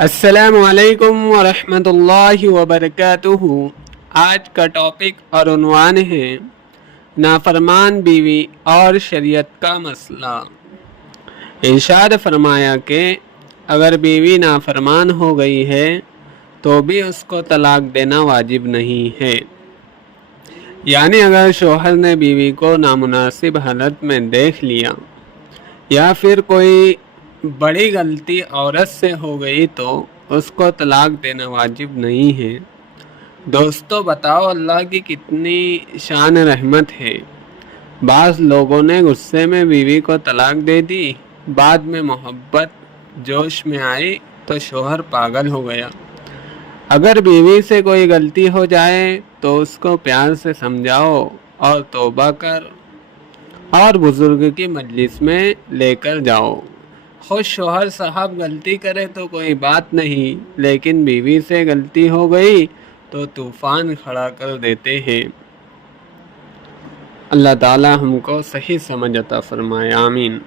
السلام علیکم ورحمۃ اللہ وبرکاتہ۔ آج کا ٹاپک اور عنوان ہے نافرمان بیوی اور شریعت کا مسئلہ۔ ارشاد فرمایا کہ اگر بیوی نافرمان ہو گئی ہے تو بھی اس کو طلاق دینا واجب نہیں ہے، یعنی اگر شوہر نے بیوی کو نامناسب حالت میں دیکھ لیا یا پھر کوئی بڑی غلطی عورت سے ہو گئی تو اس کو طلاق دینا واجب نہیں ہے۔ دوستو بتاؤ اللہ کی کتنی شان رحمت ہے، بعض لوگوں نے غصے میں بیوی کو طلاق دے دی، بعد میں محبت جوش میں آئی تو شوہر پاگل ہو گیا۔ اگر بیوی سے کوئی غلطی ہو جائے تو اس کو پیار سے سمجھاؤ اور توبہ کر اور بزرگ کی مجلس میں لے کر جاؤ۔ خود شوہر صاحب غلطی کرے تو کوئی بات نہیں، لیکن بیوی سے غلطی ہو گئی تو طوفان کھڑا کر دیتے ہیں۔ اللہ تعالی ہم کو صحیح سمجھ عطا فرمائے، آمین۔